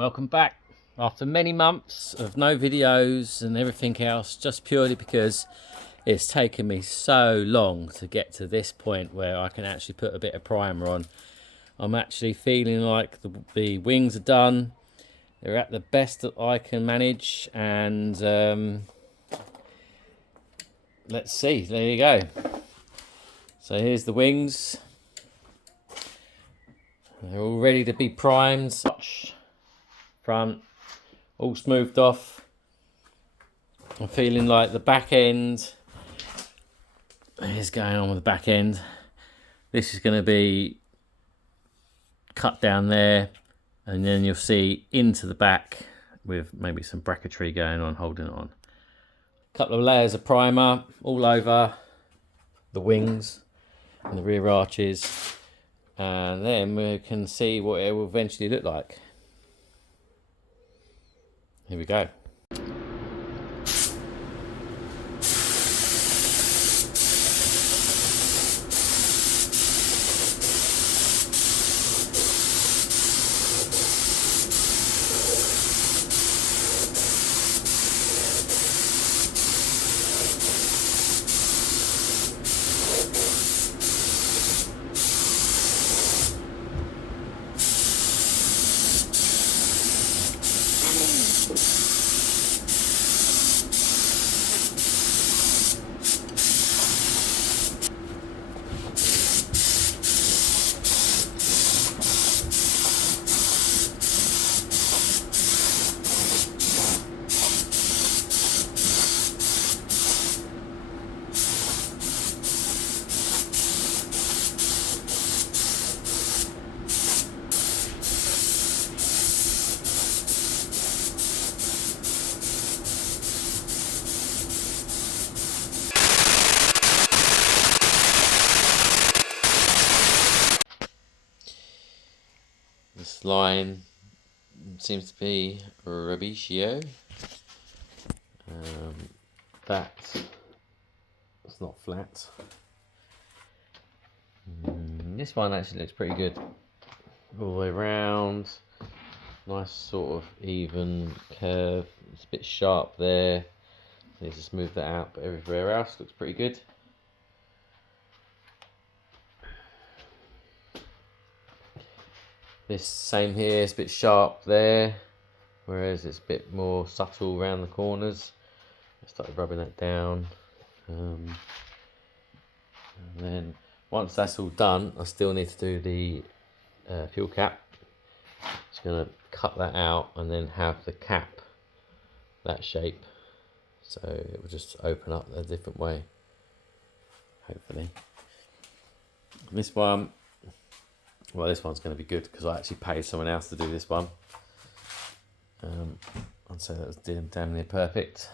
Welcome back after many months of no videos and everything else, just purely because it's taken me so long to get to this point where I can actually put a bit of primer on. I'm actually feeling like the wings are done. They're at the best that I can manage, and let's see, there you go. So here's the wings. They're all ready to be primed. Front, all smoothed off. I'm feeling like the back end, here's going on with the back end. This is going to be cut down there, and then you'll see into the back with maybe some bracketry going on, holding it on. A couple of layers of primer all over the wings and the rear arches, and then we can see what it will eventually look like. Here we go. This line seems to be Rabiccio. That it's not flat. This one actually looks pretty good all the way around. Nice sort of even curve. It's a bit sharp there. Need to smooth that out, but everywhere else looks pretty good. This same here is a bit sharp there, whereas it's a bit more subtle around the corners. I started rubbing that down. And then once that's all done, I still need to do the fuel cap. Just going to cut that out and then have the cap that shape, so it will just open up a different way, hopefully. This one, well, this one's going to be good because I actually paid someone else to do this one. I'd say that was damn near perfect.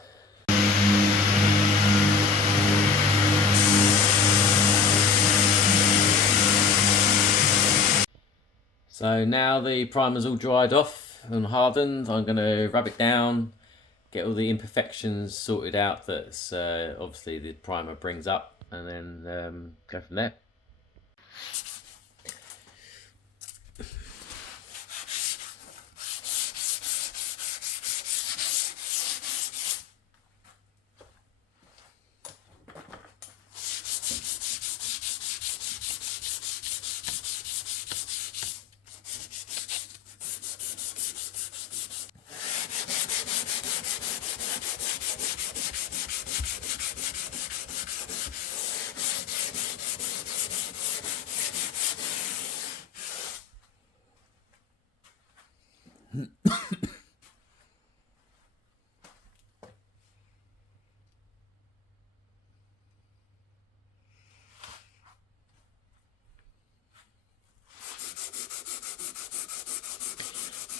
So now the primer's all dried off and hardened, I'm going to rub it down, get all the imperfections sorted out that's obviously the primer brings up, and then go from there.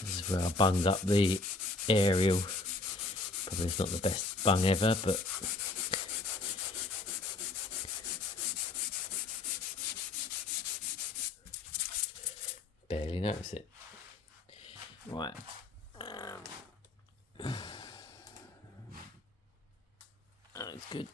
This is where I bunged up the aerial. Probably it's not the best bung ever, but barely notice it. Right. That's good.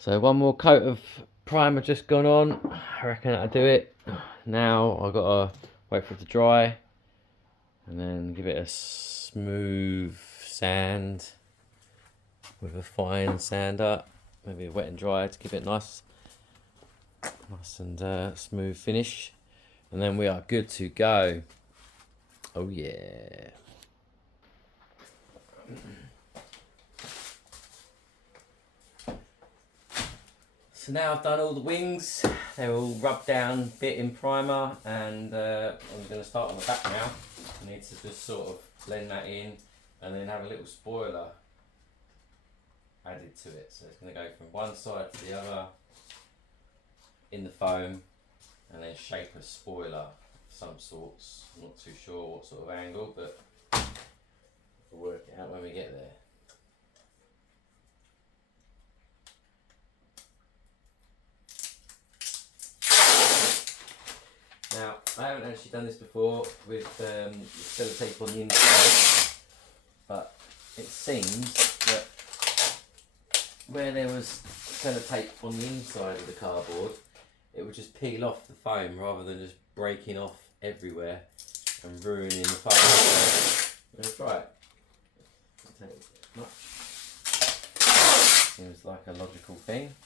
So one more coat of primer just gone on. I reckon that'll do it. Now I've got to wait for it to dry and then give it a smooth sand with a fine sander, maybe a wet and dry to give it nice and smooth finish, and then we are good to go. Oh yeah. So now I've done all the wings, they're all rubbed down, bit in primer, and I'm going to start on the back now. I need to just sort of blend that in and then have a little spoiler added to it. So it's going to go from one side to the other in the foam and then shape a spoiler of some sorts. I'm not too sure what sort of angle, but we'll work it out when we get there. Now, I haven't actually done this before with sellotape on the inside, but it seems that where there was sellotape on the inside of the cardboard, it would just peel off the foam rather than just breaking off everywhere and ruining the foam. I'm going to try it. Don't take much. Seems like a logical thing.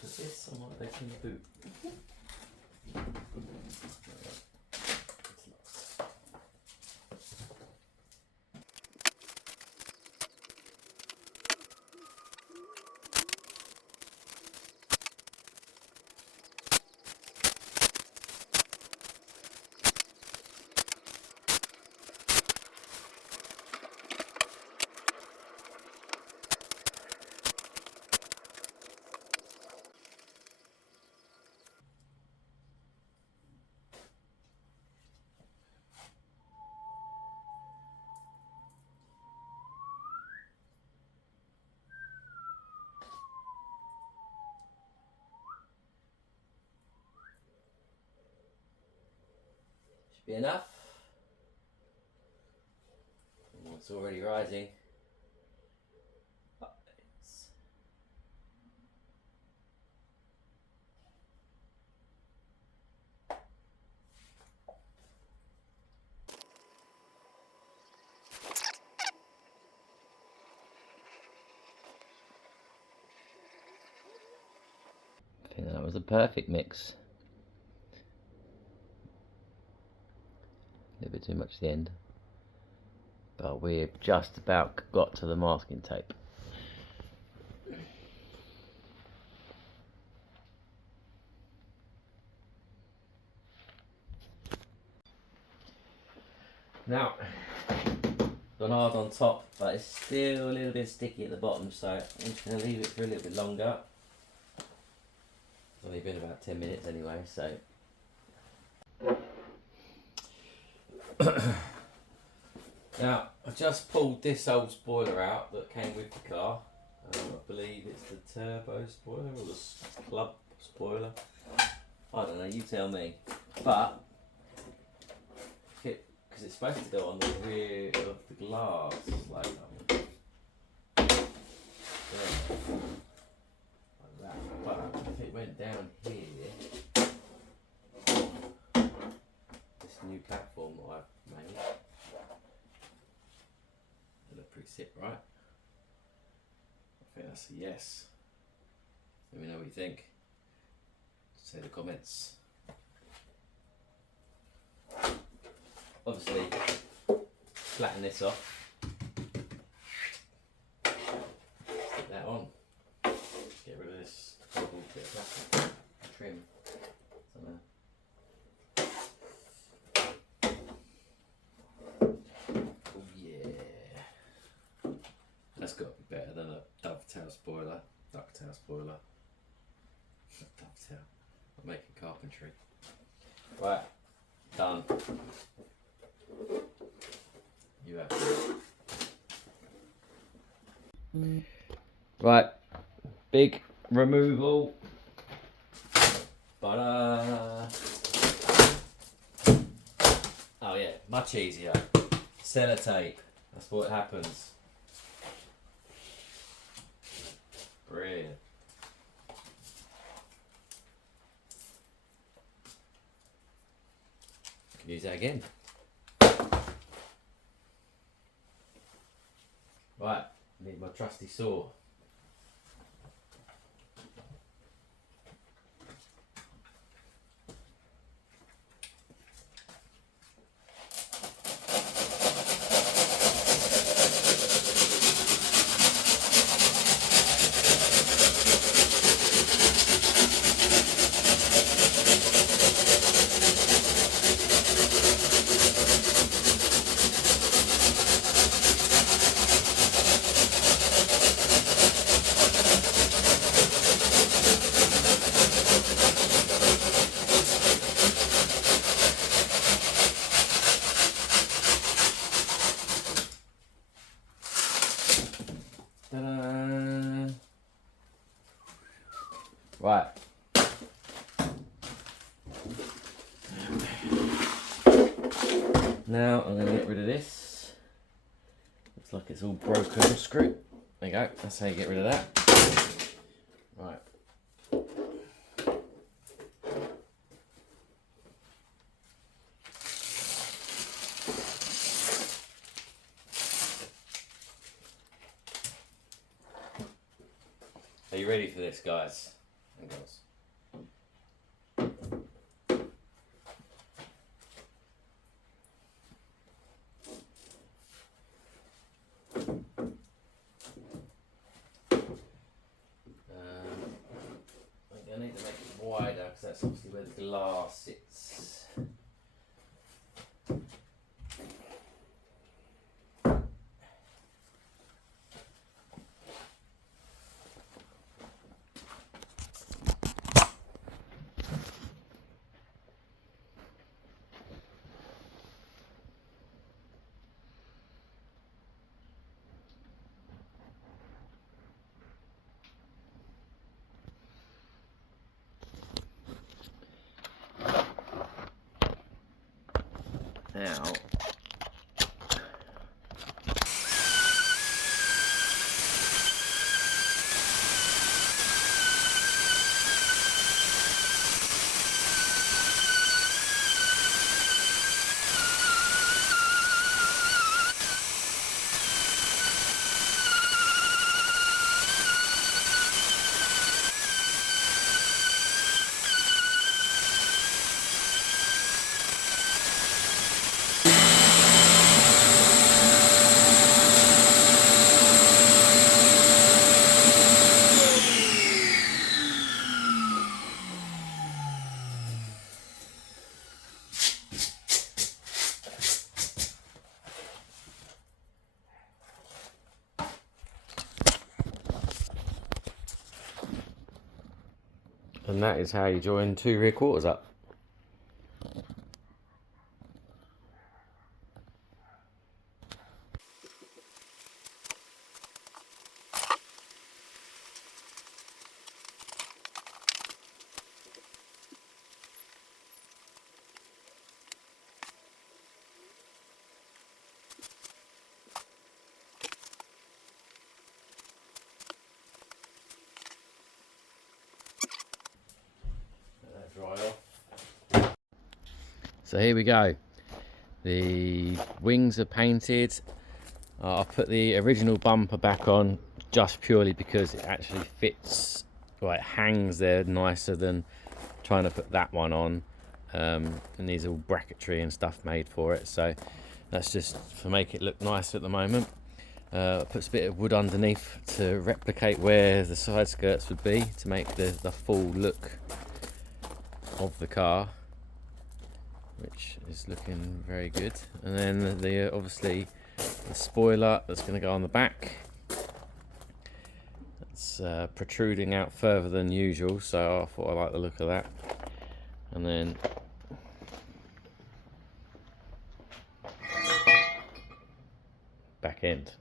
Put this on what they can boot. Be enough. Oh, it's already rising. I think that was a perfect mix. A little bit too much at the end, but we've just about got to the masking tape. Now, gone hard on top, but it's still a little bit sticky at the bottom, so I'm just going to leave it for a little bit longer. It's only been about 10 minutes anyway, so. Now, I just pulled this old spoiler out that came with the car. I believe it's the turbo spoiler or the club spoiler. I don't know, you tell me. But, because it's supposed to go on the rear of the glass, like that. But if it went down here, this new platform that I've made, it'll pretty sick, right? I think that's a yes. Let me know what you think. Say the comments. Obviously, flatten this off. Stick that on. Get rid of this horrible bit of plastic. Trim. Oh yeah. That's got to be better than a dovetail spoiler. Ducktail spoiler. Dovetail. I'm making carpentry. Right. Done. You have Right, big removal. But oh yeah, much easier. Sellotape. That's what happens. Brilliant. Can use that again. Right, need my trusty saw. Ta-da! Right. Now I'm going to get rid of this. Looks like it's all broken screw. There you go. That's how you get rid of that. Right. Are you ready for this, guys and girls? I need to make it wider because that's obviously where the glass sits. Now, and that is how you join two rear quarters up. Dry off. So here we go. The wings are painted. I've put the original bumper back on just purely because it actually fits, well, it hangs there nicer than trying to put that one on. And these are all bracketry and stuff made for it, so that's just to make it look nice at the moment. I put a bit of wood underneath to replicate where the side skirts would be to make the full look of the car, which is looking very good. And then the obviously the spoiler that's going to go on the back, it's protruding out further than usual, so I thought I like the look of that. And then back end.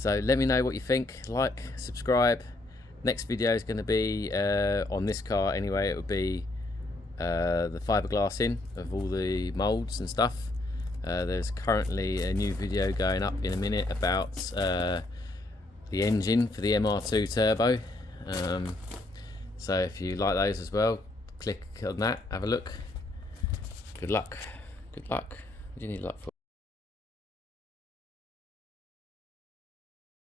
So let me know what you think. Like, subscribe. Next video is going to be on this car anyway. It will be the fiberglass in of all the molds and stuff. There's currently a new video going up in a minute about the engine for the MR2 turbo. So if you like those as well, click on that, have a look. Good luck. Good luck. What do you need luck for?